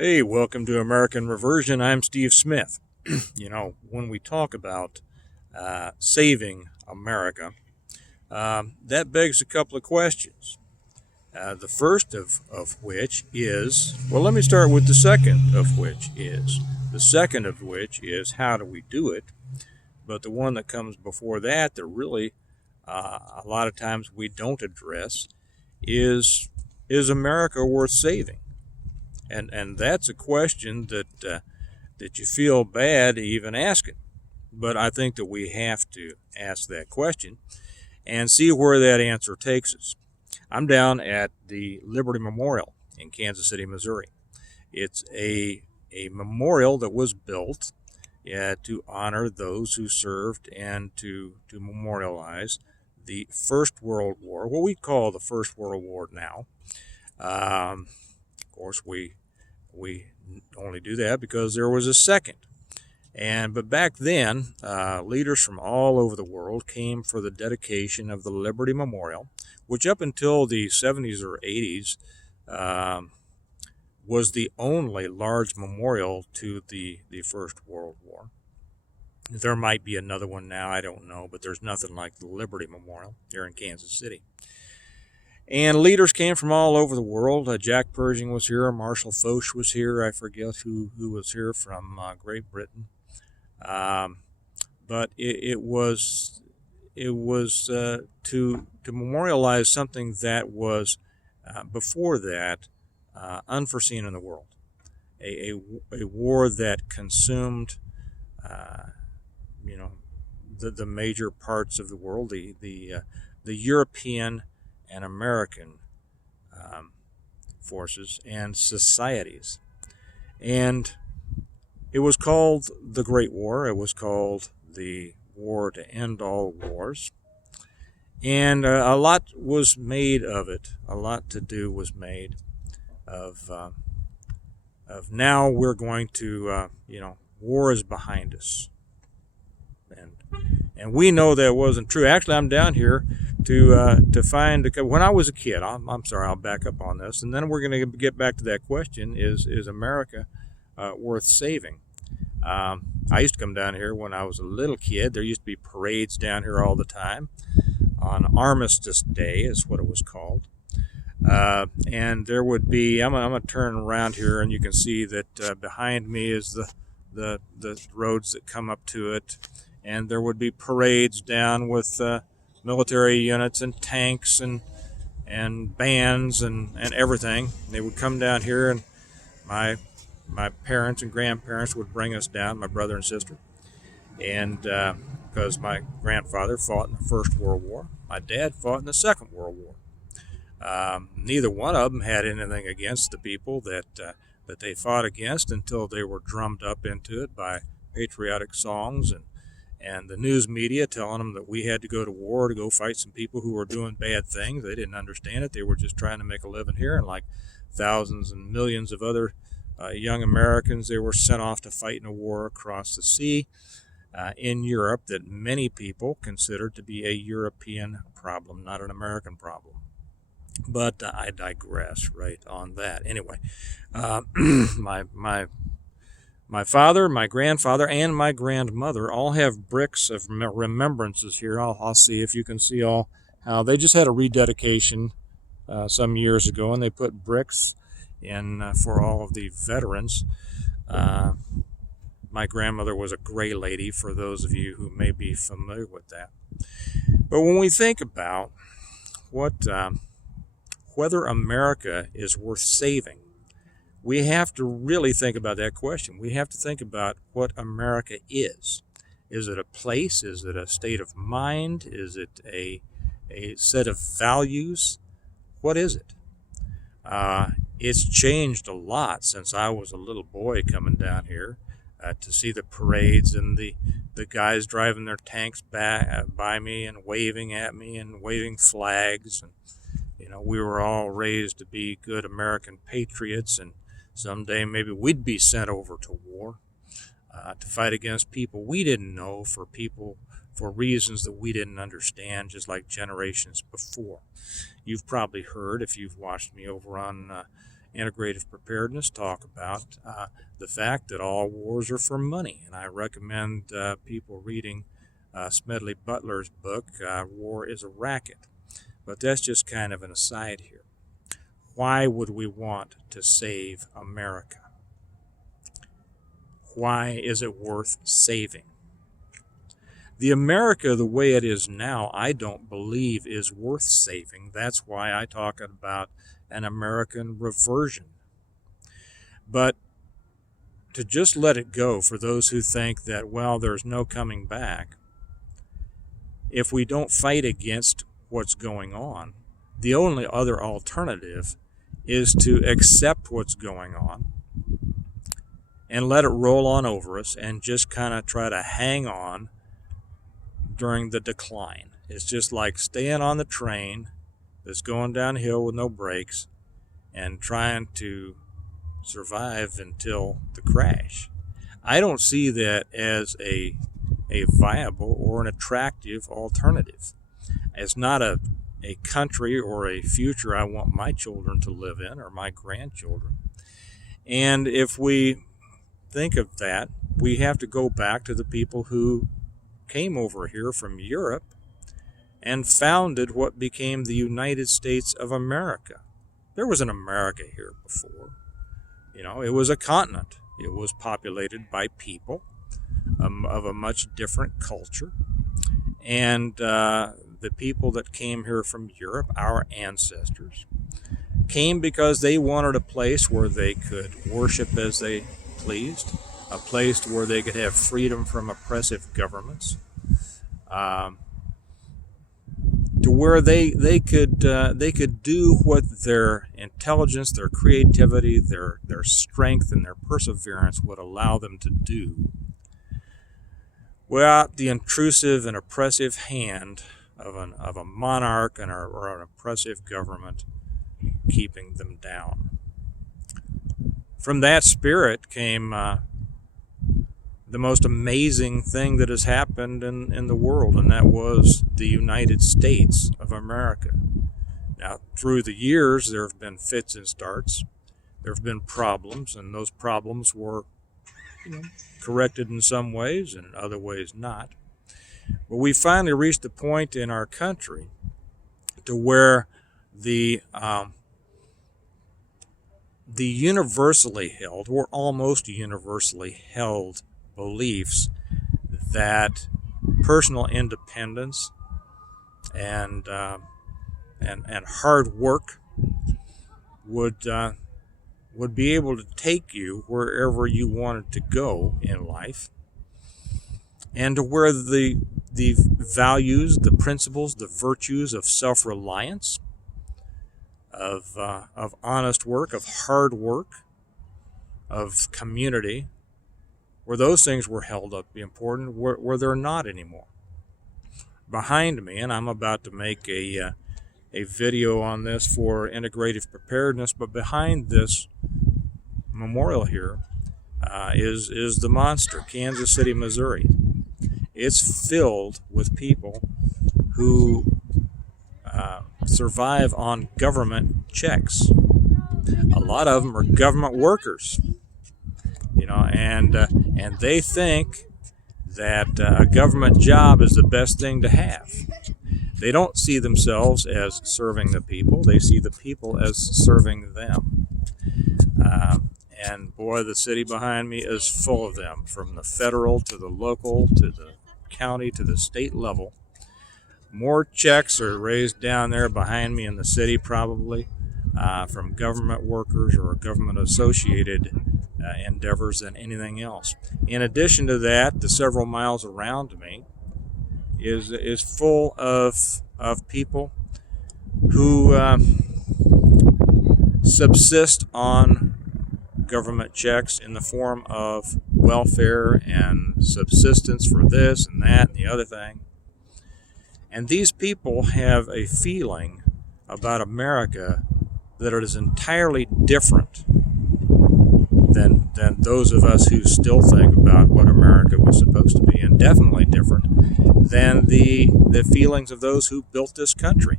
Hey, welcome to American Reversion. I'm Steve Smith. When we talk about saving America, that begs a couple of questions. The first of which is, well, let me start with the second of which is, the second of which is, how do we do it? But the one that comes before that really a lot of times we don't address is America worth saving? And that's a question that you feel bad even asking. But I think that we have to ask that question and see where that answer takes us. I'm down at the Liberty Memorial in Kansas City, Missouri. It's a memorial that was built to honor those who served and to memorialize the First World War, what we call the First World War now. Of course, we only do that because there was a second. But back then, leaders from all over the world came for the dedication of the Liberty Memorial, which up until the 70s or 80s was the only large memorial to the First World War. There might be another one now, I don't know, but there's nothing like the Liberty Memorial here in Kansas City. And leaders came from all over the world. Jack Pershing was here. Marshall Foch was here. I forget who was here from Great Britain. But it was to memorialize something that was before that unforeseen in the world. A war that consumed the major parts of the world, the European and American forces and societies. And it was called the Great War. It was called the War to End All Wars. And a lot was made of it. A lot to do was made of now we're going to, war is behind us. And we know that wasn't true. Actually, I'm down here to find when I was a kid. I'm sorry, I'll back up on this, and then we're going to get back to that question: is America worth saving? I used to come down here when I was a little kid. There used to be parades down here all the time. On Armistice Day is what it was called, and there would be. I'm going to turn around here, and you can see that behind me is the roads that come up to it. And there would be parades down with military units and tanks and bands and everything. They would come down here, and my parents and grandparents would bring us down, my brother and sister. And because my grandfather fought in the First World War, my dad fought in the Second World War. Neither one of them had anything against the people that they fought against until they were drummed up into it by patriotic songs and the news media telling them that we had to go to war to go fight some people who were doing bad things. They didn't understand it. They were just trying to make a living here. And like thousands and millions of other young Americans, they were sent off to fight in a war across the sea in Europe that many people considered to be a European problem, not an American problem. But I digress right on that. Anyway, my father, my grandfather, and my grandmother all have bricks of remembrances here. I'll see if you can see all how they just had a rededication some years ago, and they put bricks in for all of the veterans. My grandmother was a gray lady, for those of you who may be familiar with that. But when we think about whether America is worth saving, we have to really think about that question. We have to think about what America is. Is it a place? Is it a state of mind? Is it a set of values? What is it? It's changed a lot since I was a little boy coming down here to see the parades and the guys driving their tanks by me and waving at me and waving flags. And, we were all raised to be good American patriots, and someday maybe we'd be sent over to war to fight against people we didn't know, for reasons that we didn't understand, just like generations before. You've probably heard, if you've watched me over on integrative preparedness talk about the fact that all wars are for money. And I recommend people reading Smedley Butler's book, War is a Racket. But that's just kind of an aside here. Why would we want to save America? Why is it worth saving? The America the way it is now, I don't believe is worth saving. That's why I talk about an American reversion. But to just let it go for those who think that, well, there's no coming back, if we don't fight against what's going on, the only other alternative is to accept what's going on and let it roll on over us and just kind of try to hang on during the decline. It's just like staying on the train that's going downhill with no brakes and trying to survive until the crash. I don't see that as a viable or an attractive alternative. It's not a country or a future I want my children to live in or my grandchildren. And if we think of that, we have to go back to the people who came over here from Europe and founded what became the United States of America. There was an America here before. You know, it was a continent. It was populated by people of a much different culture. And the people that came here from Europe, our ancestors, came because they wanted a place where they could worship as they pleased, a place where they could have freedom from oppressive governments, to where they could do what their intelligence, their creativity, their strength, and their perseverance would allow them to do, without the intrusive and oppressive hand of a monarch or an oppressive government keeping them down. From that spirit came the most amazing thing that has happened in the world, and that was the United States of America. Now, through the years, there have been fits and starts. There have been problems, and those problems were corrected in some ways and in other ways not. But we finally reached a point in our country to where the universally held, or almost universally held, beliefs that personal independence and hard work would be able to take you wherever you wanted to go in life, and to where the values, the principles, the virtues of self-reliance, of honest work, of hard work, of community, where those things were held up to be important, where they're not anymore. Behind me, and I'm about to make a video on this for integrative preparedness, but behind this memorial here is the monster, Kansas City, Missouri. It's filled with people who survive on government checks. A lot of them are government workers, and they think that a government job is the best thing to have. They don't see themselves as serving the people. They see the people as serving them. And boy, the city behind me is full of them, from the federal to the local to the county to the state level. More checks are raised down there behind me in the city, probably, from government workers or government associated endeavors than anything else. In addition to that, the several miles around me is full of people who subsist on government checks in the form of welfare and subsistence for this and that and the other thing. And these people have a feeling about America that is entirely different than those of us who still think about what America was supposed to be, and definitely different than the feelings of those who built this country.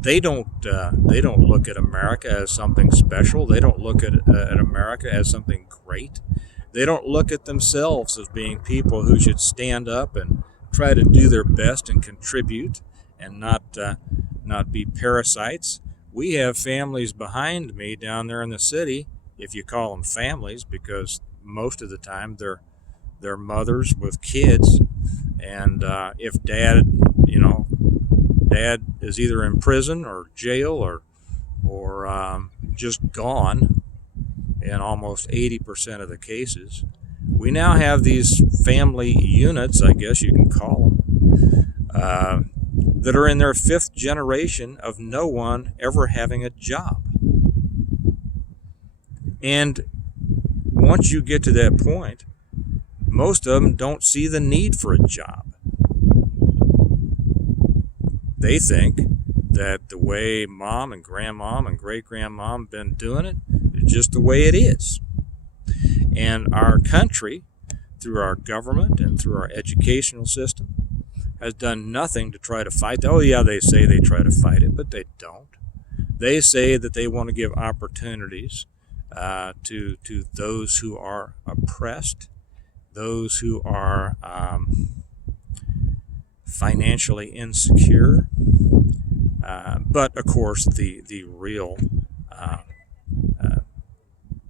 They don't look at America as something special. They don't look at America as something great. They don't look at themselves as being people who should stand up and try to do their best and contribute and not be parasites. We have families behind me down there in the city, if you call them families, because most of the time they're mothers with kids, and if dad is either in prison or jail or just gone in almost 80% of the cases. We now have these family units, I guess you can call them, that are in their 5th generation of no one ever having a job. And once you get to that point, most of them don't see the need for a job. They think that the way mom and grandmom and great-grandmom have been doing it is just the way it is. And our country, through our government and through our educational system, has done nothing to try to fight. Oh yeah, they say they try to fight it, but they don't. They say that they want to give opportunities to those who are oppressed, those who are financially insecure. But of course, the real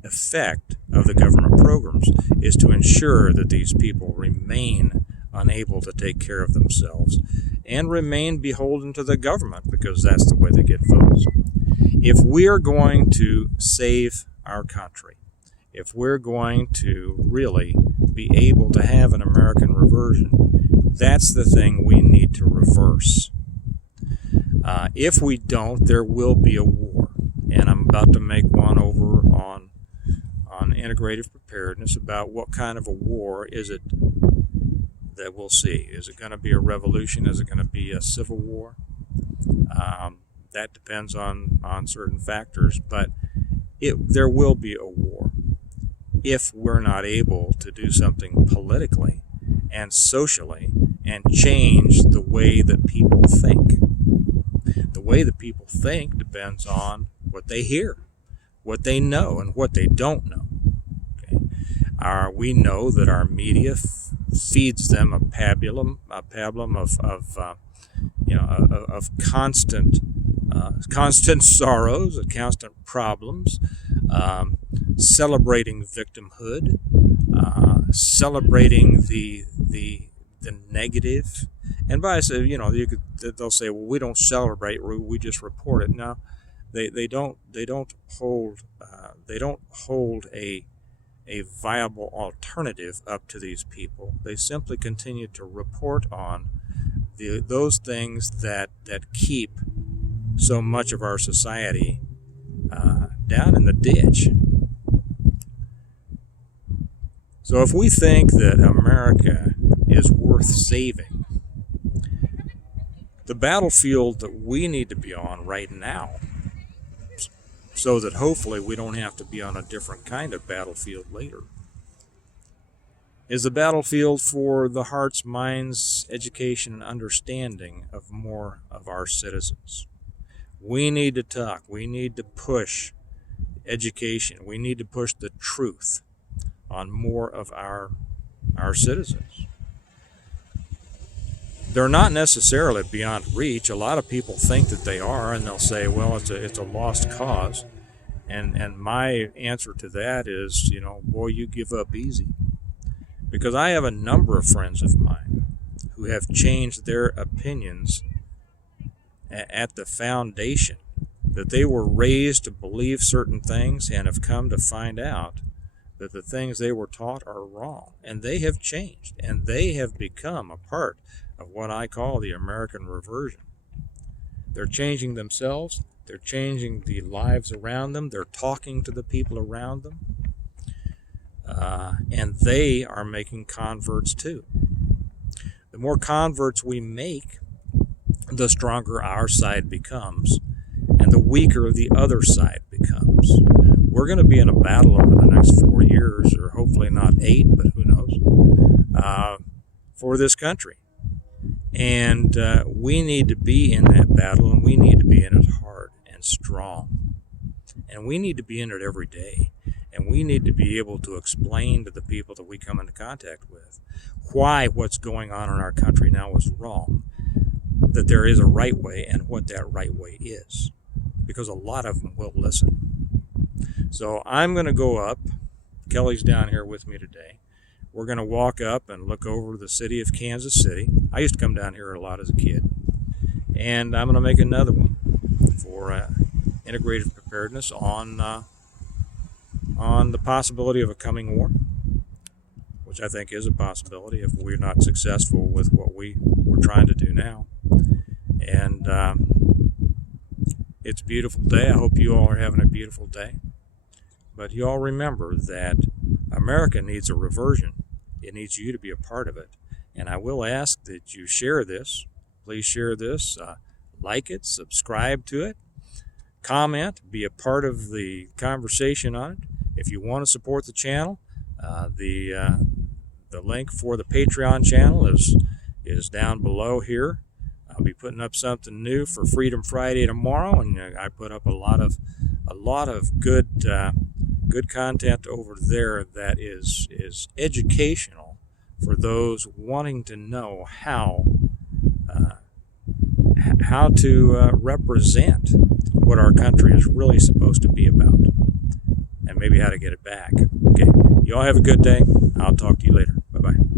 effect of the government programs is to ensure that these people remain unable to take care of themselves and remain beholden to the government, because that's the way they get votes. If we are going to save our country, if we're going to really be able to have an American reversion, that's the thing we need to reverse. If we don't, there will be a war. And I'm about to make one over on integrative preparedness about what kind of a war is it that we'll see. Is it going to be a revolution? Is it going to be a civil war? That depends on certain factors, but there will be a war if we're not able to do something politically and socially and change the way that people think. The way that people think depends on what they hear, what they know, and what they don't know. Okay? We know that our media feeds them a pablum of constant sorrows, constant problems, celebrating victimhood, celebrating the negative. And by they'll say, well, we don't celebrate, we just report it. No, they don't hold a viable alternative up to these people. They simply continue to report on those things that keep so much of our society down in the ditch. So if we think that America is worth saving, the battlefield that we need to be on right now, so that hopefully we don't have to be on a different kind of battlefield later, is the battlefield for the hearts, minds, education, and understanding of more of our citizens. We need to talk. We need to push education. We need to push the truth on more of our citizens. They're not necessarily beyond reach. A lot of people think that they are, and they'll say, well, it's a lost cause. And my answer to that is, boy, you give up easy. Because I have a number of friends of mine who have changed their opinions at the foundation, that they were raised to believe certain things and have come to find out that the things they were taught are wrong. And they have changed, and they have become a part of what I call the American reversion. They're changing themselves. They're changing the lives around them. They're talking to the people around them. And they are making converts too. The more converts we make, the stronger our side becomes, and the weaker the other side becomes. We're going to be in a battle over the next 4 years, or hopefully not 8, but who knows, for this country. And we need to be in that battle, and we need to be in it hard and strong. And we need to be in it every day. And we need to be able to explain to the people that we come into contact with why what's going on in our country now is wrong, that there is a right way and what that right way is, because a lot of them will listen. So I'm going to go up. Kelly's down here with me today. We're going to walk up and look over the city of Kansas City. I used to come down here a lot as a kid. And I'm going to make another one for integrated preparedness on the possibility of a coming war, which I think is a possibility if we're not successful with what we're trying to do now. And it's a beautiful day. I hope you all are having a beautiful day. But you all remember that America needs a reversion. It needs you to be a part of it. And I will ask that you share this. Please share this. Like it, subscribe to it, comment, be a part of the conversation on it. If you want to support the channel, the link for the Patreon channel is down below here. I'll be putting up something new for Freedom Friday tomorrow, and I put up a lot of good content over there that is educational for those wanting to know how to represent what our country is really supposed to be about, and maybe how to get it back. Okay, you all have a good day. I'll talk to you later. Bye-bye.